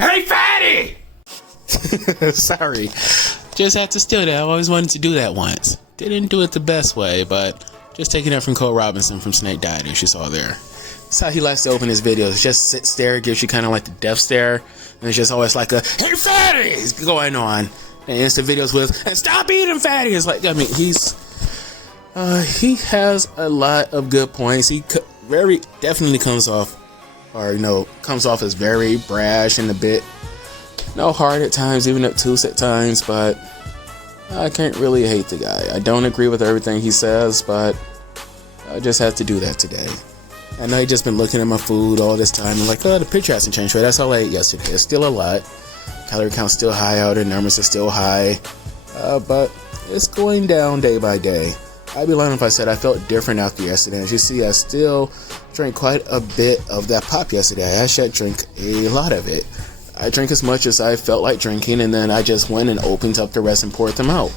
Hey, fatty! Sorry. Just had to steal that. I always wanted to do that once. Didn't do it the best way, but just taking that from Cole Robinson from Snake Diet, as you saw there. That's how he likes to open his videos. Just sit there, gives you kind of like the death stare, and it's just always like a "Hey, fatty!" going on. And ends the videos with "And stop eating, fatty!" It's like, I mean, he has a lot of good points. He very definitely comes off as very brash and a bit hard at times, even obtuse at times, but I can't really hate the guy. I don't agree with everything he says, but I just have to do that today. I know he's just been looking at my food all this time and like, oh, the picture hasn't changed, right? That's all I ate yesterday. It's still a lot. Calorie count's still high out, the numbers are still high, but it's going down day by day. I'd be lying if I said I felt different after yesterday. As you see, I still drank quite a bit of that pop yesterday. I actually drank a lot of it. I drank as much as I felt like drinking, and then I just went and opened up the rest and poured them out.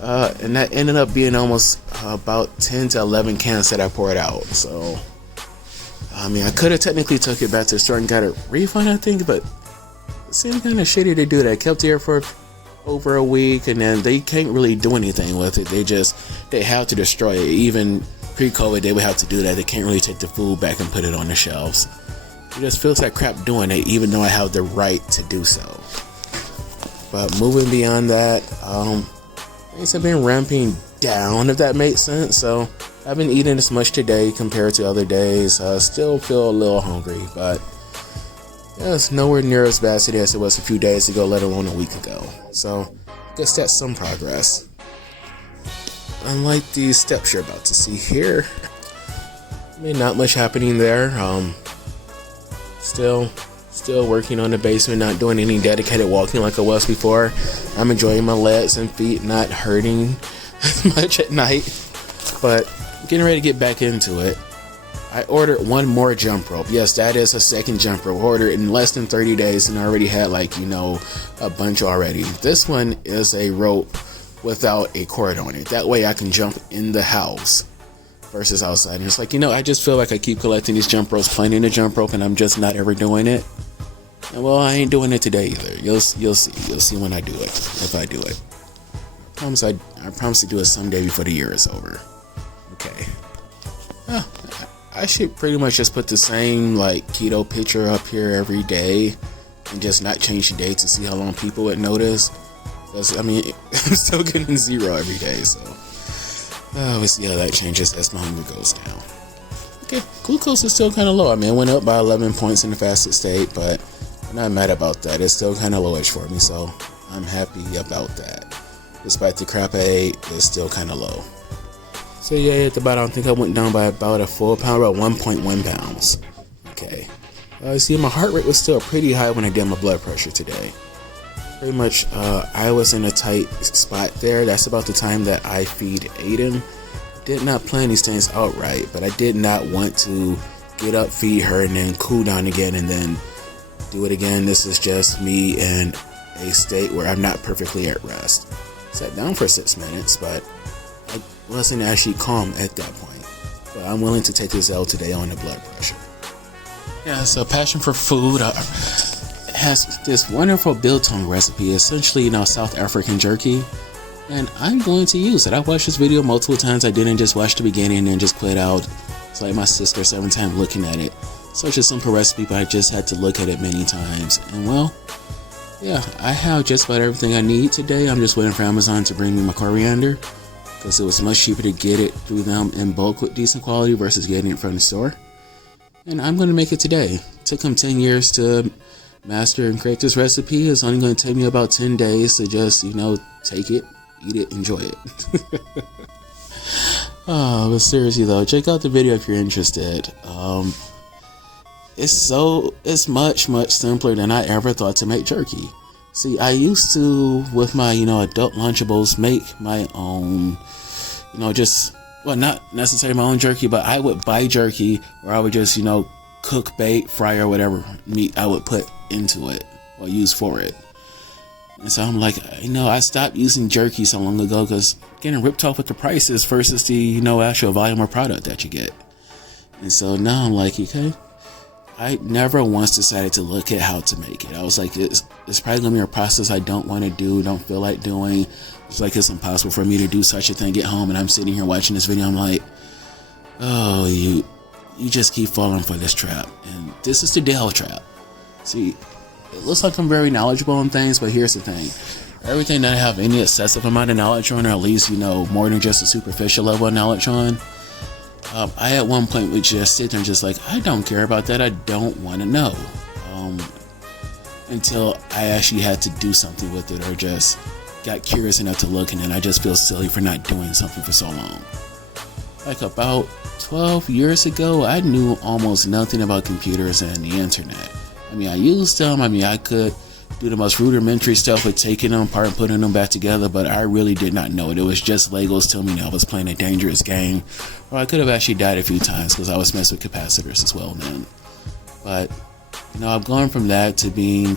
And that ended up being almost about 10 to 11 cans that I poured out. So, I mean, I could have technically took it back to the store and got a refund, I think, but it seemed kind of shitty to do that. I kept it here for over a week, and then they can't really do anything with it. They have to destroy it. Even pre-COVID, they would have to do that. They can't really take the food back and put it on the shelves. It just feels like crap doing it, even though I have the right to do so. But moving beyond that, things have been ramping down, if that makes sense. So I haven't eaten as much today compared to other days. I still feel a little hungry, but yeah, it's nowhere near as bad today as it was a few days ago, let alone a week ago. So I guess that's some progress. Unlike these steps you're about to see here, I mean, not much happening there. Still working on the basement, not doing any dedicated walking like I was before. I'm enjoying my legs and feet not hurting as much at night, but getting ready to get back into it. I ordered one more jump rope. Yes, that is a second jump rope. Ordered in less than 30 days and I already had a bunch already. This one is a rope without a cord on it. That way I can jump in the house versus outside. And it's like, I just feel like I keep collecting these jump ropes, playing the jump rope, and I'm just not ever doing it. And well, I ain't doing it today either. You'll see when I do it, if I do it. I promise to do it someday before the year is over. Okay. I should pretty much just put the same keto picture up here every day and just not change the date to see how long people would notice. Because, I mean, I'm still getting 0 every day, so we'll see how that changes as the hunger goes down. Okay, glucose is still kind of low. I mean, it went up by 11 points in the fasted state, but I'm not mad about that. It's still kind of lowish for me, so I'm happy about that. Despite the crap I ate, it's still kind of low. So yeah, at the bottom, I think I went down by about a full pound, about 1.1 pounds. Okay. See, my heart rate was still pretty high when I did my blood pressure today. Pretty much, I was in a tight spot there. That's about the time that I feed Aiden. Did not plan these things outright, but I did not want to get up, feed her, and then cool down again, and then do it again. This is just me in a state where I'm not perfectly at rest. Sat down for 6 minutes, but I wasn't actually calm at that point. But I'm willing to take this L today on the blood pressure. Yeah, so passion for food has this wonderful biltong recipe, essentially, South African jerky. And I'm going to use it. I watched this video multiple times. I didn't just watch the beginning and just quit out. It's like my sister 7 times looking at it. Such a simple recipe, but I just had to look at it many times. And well, yeah, I have just about everything I need today. I'm just waiting for Amazon to bring me my coriander, because it was much cheaper to get it through them in bulk with decent quality versus getting it from the store. And I'm going to make it today. It took them 10 years to master and create this recipe. It's only going to take me about 10 days to just, take it, eat it, enjoy it. Oh, but seriously though, check out the video if you're interested. It's much simpler than I ever thought to make jerky. See, I used to, with my, adult Lunchables, make my own, not necessarily my own jerky, but I would buy jerky, or I would just, cook, bake, fry, or whatever meat I would put into it, or use for it. And so I'm like, I stopped using jerky so long ago, because getting ripped off with the prices versus the, actual volume of product that you get. And so now I'm like, okay, I never once decided to look at how to make it. I was like, it's probably gonna be a process I don't want to do, don't feel like doing. It's like it's impossible for me to do such a thing, get home, and I'm sitting here watching this video. I'm like, oh, you just keep falling for this trap. And this is the Dell trap. See, it looks like I'm very knowledgeable on things, but here's the thing. Everything that I have any excessive amount of knowledge on, or at least, more than just a superficial level of knowledge on, I at one point would just sit there and just like, I don't care about that. I don't want to know. Until I actually had to do something with it, or just got curious enough to look, and then I just feel silly for not doing something for so long. Like about 12 years ago, I knew almost nothing about computers and the internet. I mean, I used them. I mean, I could do the most rudimentary stuff with taking them apart and putting them back together, but I really did not know it. It was just Legos telling me I was playing a dangerous game, or I could have actually died a few times because I was messing with capacitors as well then. But, I've gone from that to being,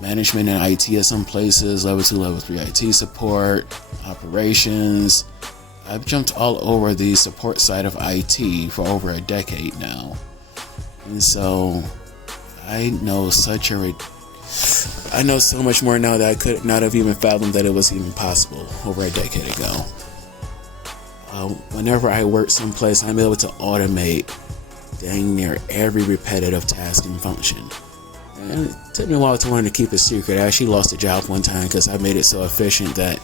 management and IT at some places, level 2, level 3 IT support, operations. I've jumped all over the support side of IT for over a decade now. And so I know so much more now that I could not have even fathomed that it was even possible over a decade ago. Whenever I work someplace, I'm able to automate dang near every repetitive task and function. And it took me a while to learn to keep it secret. I actually lost a job one time because I made it so efficient that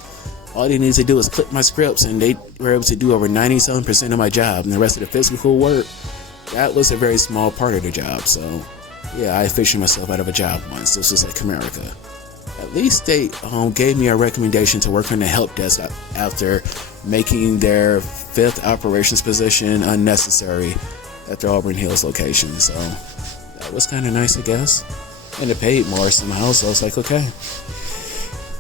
all they needed to do was click my scripts, and they were able to do over 97% of my job, and the rest of the physical work, that was a very small part of the job. So yeah, I fished myself out of a job once. This was at Comerica. At least they gave me a recommendation to work on the help desk after making their 5th operations position unnecessary at their Auburn Hills location. So that was kind of nice, I guess. And it paid more somehow, so I was like, okay.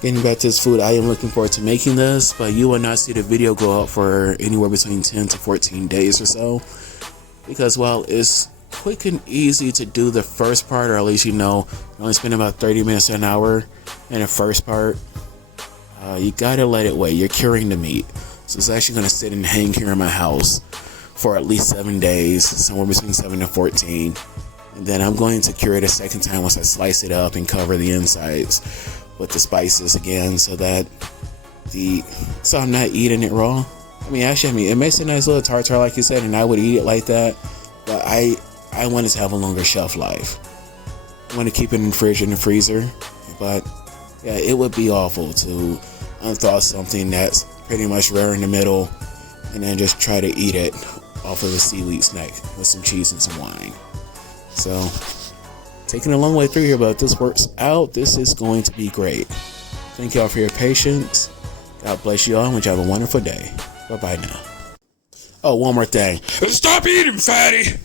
Getting back to this food, I am looking forward to making this, but you will not see the video go out for anywhere between 10 to 14 days or so. Because while it's quick and easy to do the first part, or at least you only spend about 30 minutes to an hour in the first part, you gotta let it wait. You're curing the meat, so it's actually gonna sit and hang here in my house for at least 7 days, somewhere between 7 to 14, and then I'm going to cure it a second time once I slice it up and cover the insides with the spices again, so I'm not eating it raw. I mean, it makes a nice little tartare, like you said, and I would eat it like that, but I want it to have a longer shelf life. I want to keep it in the fridge and the freezer, but yeah, it would be awful to unthaw something that's pretty much rare in the middle and then just try to eat it off of a seaweed snack with some cheese and some wine. So, taking a long way through here, but if this works out, this is going to be great. Thank y'all for your patience. God bless you all, and you have a wonderful day. Bye-bye now. Oh, one more thing. Stop eating, fatty!